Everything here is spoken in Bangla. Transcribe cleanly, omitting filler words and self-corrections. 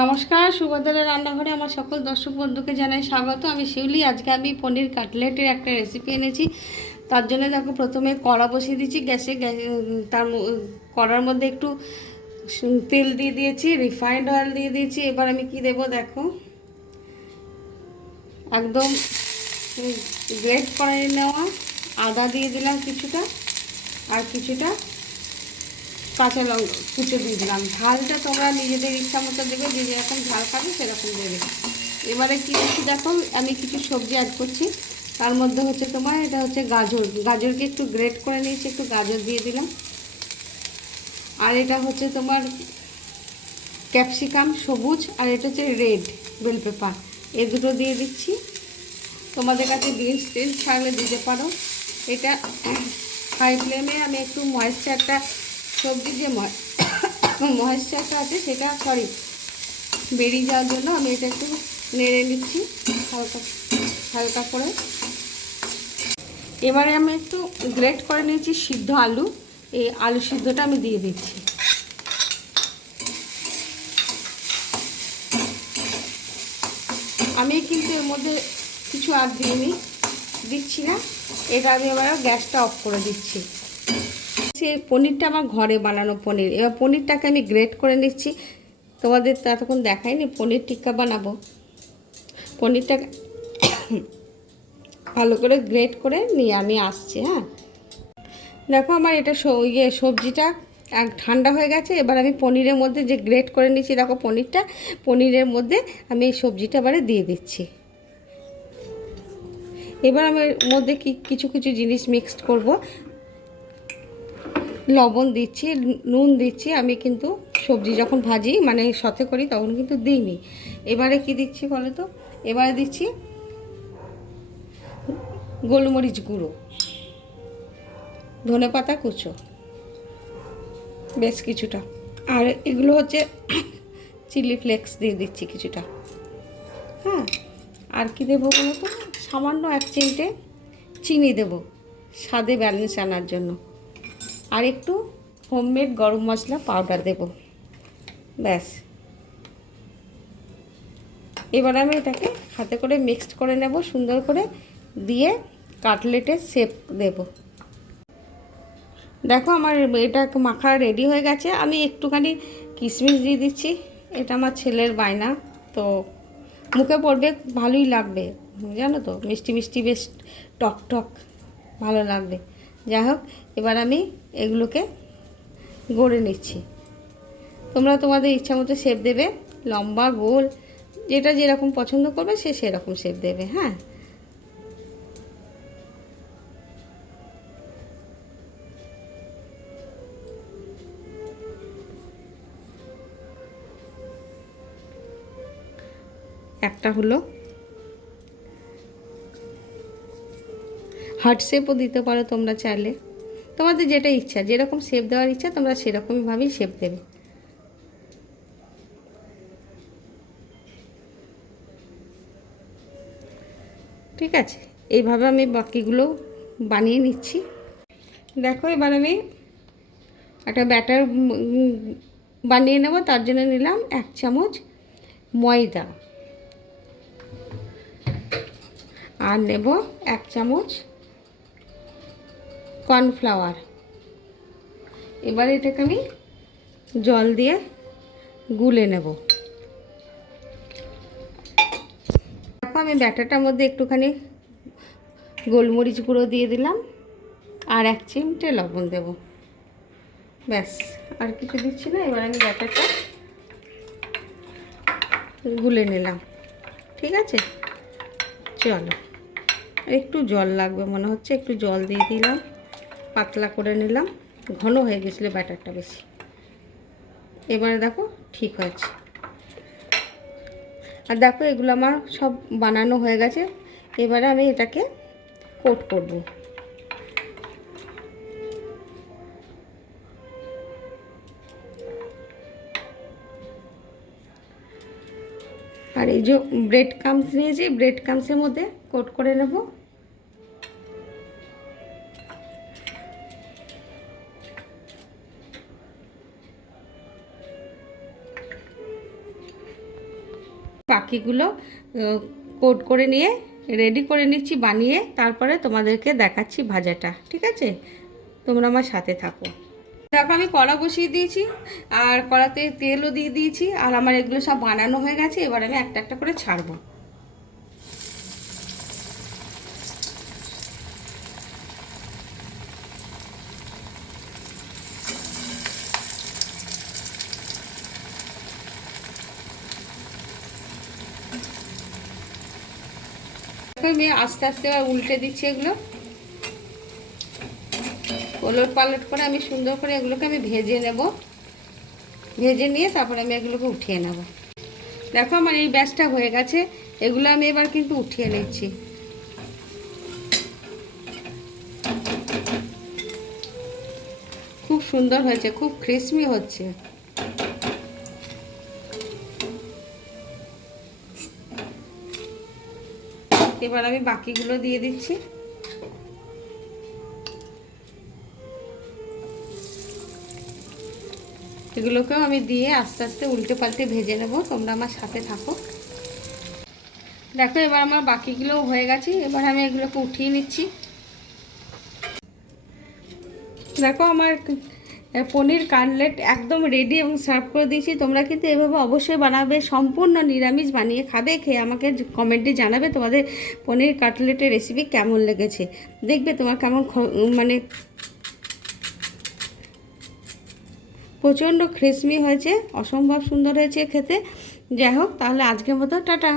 নমস্কার, সুভদ্রার রান্নাঘরে আমার সকল দর্শক বন্ধুকে জানাই স্বাগত। আমি শিউলি। আজকে আমি পনির কাটলেটের একটা রেসিপি এনেছি। তার জন্য দেখো প্রথমে কড়া বসিয়ে দিয়েছি গ্যাসে। কড়ার মধ্যে একটু তেল দিয়ে দিয়েছি, রিফাইন্ড অয়েল দিয়ে দিয়েছি। এবার আমি কি দেব দেখো, একদম গ্রেট করে নেওয়া আদা দিয়ে দিলাম কিছুটা, আর কিছুটা কাঁচা লঙ্কা কুচো দিয়ে দিলাম। ঝালটা তোমরা নিজেদের ইচ্ছা মতো দেবে, যে যেরকম ঝাল খাবে সেরকম দেবে। এবারে কী দিচ্ছি দেখো, আমি কিছু সবজি অ্যাড করছি। তার মধ্যে হচ্ছে তোমার এটা হচ্ছে গাজরকে একটু গ্রেট করে নিয়েছি, একটু গাজর দিয়ে দিলাম। আর এটা হচ্ছে তোমার ক্যাপসিকাম সবুজ, আর এটা হচ্ছে রেড বেল পেপার, এই দুটো দিয়ে দিচ্ছি। তোমাদের কাছে বিনস টিনস থাকলে দিতে পারো। এটা হাই ফ্লেমে আমি একটু ময়েশ্চারটা, সবজির যে ময়েশ্চারটা আছে সেটা বেরিয়ে যাওয়ার জন্য আমি এটা একটু নেড়ে নিচ্ছি হালকা হালকা করে। এবারে আমি একটু গ্রেট করে নিয়েছি সিদ্ধ আলু, এই আলু সিদ্ধটা আমি দিয়ে দিচ্ছি। আমি কিন্তু এর মধ্যে কিছু আর দিচ্ছি না। এটা আমি এবার গ্যাসটা অফ করে দিচ্ছি। পনিরটা আমার ঘরে বানানো পনির। এবার পনিরটাকে আমি গ্রেট করে নিচ্ছি। তোমাদের ততক্ষণ দেখাইনি পনির টিক্কা বানাবো। পনিরটা ভালো করে গ্রেট করে নিয়ে আমি আসছি। হ্যাঁ, দেখো আমার এটা সবজিটা ঠান্ডা হয়ে গেছে। এবার আমি পনিরের মধ্যে যে গ্রেট করে নিচ্ছি, দেখো পনিরের মধ্যে আমি এই সবজিটা এবারে দিয়ে দিচ্ছি। এবার আমি এর মধ্যে কিছু কিছু জিনিস মিক্সড করব। লবণ দিচ্ছি, নুন দিচ্ছি। আমি কিন্তু সবজি যখন ভাজি মানে সতে করি তখন কিন্তু দিইনি। এবারে কি দিচ্ছি বলো তো, এবারে দিচ্ছি গোলমরিচ গুঁড়ো, ধনেপাতা কুচো বেশ কিছুটা, আর এগুলো হচ্ছে চিলি ফ্লেক্স দিয়ে দিচ্ছি কিছুটা। হ্যাঁ, আর কি দেবো বলো তো, সামান্য 1 চিমটে চিনি দেবো স্বাদে ব্যালেন্স আনার জন্য, আর একটু হোমমেড গরম মশলা পাউডার দেব। ব্যাস, এবার আমি এটাকে হাতে করে মিক্সড করে নেব সুন্দর করে, দিয়ে কাটলেটের শেপ দেব। দেখো আমার এটা মাখা রেডি হয়ে গেছে। আমি একটুখানি কিশমিশ দিয়ে দিচ্ছি, এটা আমার ছেলের বায়না, তো মুখে পড়বে ভালোই লাগবে, জানো তো, মিষ্টি মিষ্টি বেশ টক টক ভালো লাগবে। যাই হোক, এবার আমি এগুলোকে গড়ে নিচ্ছি। তোমরা তোমাদের ইচ্ছা মতো শেপ দেবে, লম্বা গোল যেটা যেরকম পছন্দ করবে সে সেরকম শেপ দেবে। হ্যাঁ, একটা হলো, হার্ট শেপও দিতে পারো তোমরা চাইলে। তোমাদের যেটা ইচ্ছা, যেরকম শেপ দেওয়ার ইচ্ছা তোমরা সেরকমভাবেই শেপ দেবে। ঠিক আছে, এইভাবে আমি বাকিগুলো বানিয়ে নিচ্ছি। দেখো এবার আমি একটা ব্যাটার বানিয়ে নেব। তার জন্য নিলাম 1 চামচ ময়দা, আর নেব 1 চামচ কর্নফ্লাওয়ার। এবার এটাকে আমি জল দিয়ে গুলে নেব। দেখো আমি ব্যাটারটার মধ্যে একটুখানি গোলমরিচ গুঁড়ো দিয়ে দিলাম, আর 1 চিমটে লবণ দেব। ব্যাস, আর কিছু দিচ্ছি না। এবার আমি ব্যাটারটা গুলে নিলাম। ঠিক আছে, চলো, একটু জল লাগবে মনে হচ্ছে, একটু জল দিয়ে দিলাম, পাতলা করে নিলাম। ঘন হয়ে গেছিলো ব্যাটারটা বেশি। এবারে দেখো ঠিক হয়েছে। আর দেখো এগুলো আমার সব বানানো হয়ে গেছে। এবারে আমি এটাকে কোট করব। আর এই যে ব্রেড ক্রাম্বস নিয়েছি, ব্রেড ক্রাম্বসের মধ্যে কোট করে নেব। বাকিগুলো কোট করে নিয়ে রেডি করে নিচ্ছি বানিয়ে, তারপরে তোমাদেরকে দেখাচ্ছি ভাজাটা। ঠিক আছে, তোমরা আমার সাথে থাকো। দেখো আমি কড়া বসিয়ে দিয়েছি আর কড়াতে তেলও দিয়ে দিয়েছি, আর আমার এগুলো সব বানানো হয়ে গেছে। এবার আমি একটা একটা করে ছাড়বো। আমি আস্তে আস্তে উল্টে দিচ্ছি, এগুলো ওলট পালট করে আমি সুন্দর করে এগুলোকে আমি ভেজে নেব। ভেজে নিয়ে তারপরে আমি এগুলোকে উঠিয়ে নেব। দেখো আমার এই ব্যাচটা হয়ে গেছে, এগুলো আমি এবার কিন্তু উঠিয়ে নিচ্ছি। খুব সুন্দর হয়েছে, খুব ক্রিসপি হচ্ছে। এবার আমি বাকিগুলো দিয়ে দিচ্ছি। এগুলোকেও আমি দিয়ে আস্তে আস্তে উল্টে পাল্টে ভেজে নেব। তোমরা আমার সাথে থাকো। দেখো এবার আমার বাকিগুলো হয়ে গেছে, এবার আমি এগুলোকে উঠিয়ে নিচ্ছি। দেখো আমার পনির কাটলেট একদম রেডি এবং সার্ভ করে দিয়েছি। তোমরা কিন্তু এভাবে অবশ্যই বানাবে, সম্পূর্ণ নিরামিষ বানিয়ে খাবে, খেয়ে আমাকে কমেন্টে জানাবে তোমাদের পনির কাটলেটের রেসিপি কেমন লেগেছে। দেখবে তোমার কেমন মানে প্রচণ্ড ক্রিসপি হয়েছে, অসম্ভব সুন্দর হয়েছে খেতে। যাই হোক, তাহলে আজকের মতো টাটা।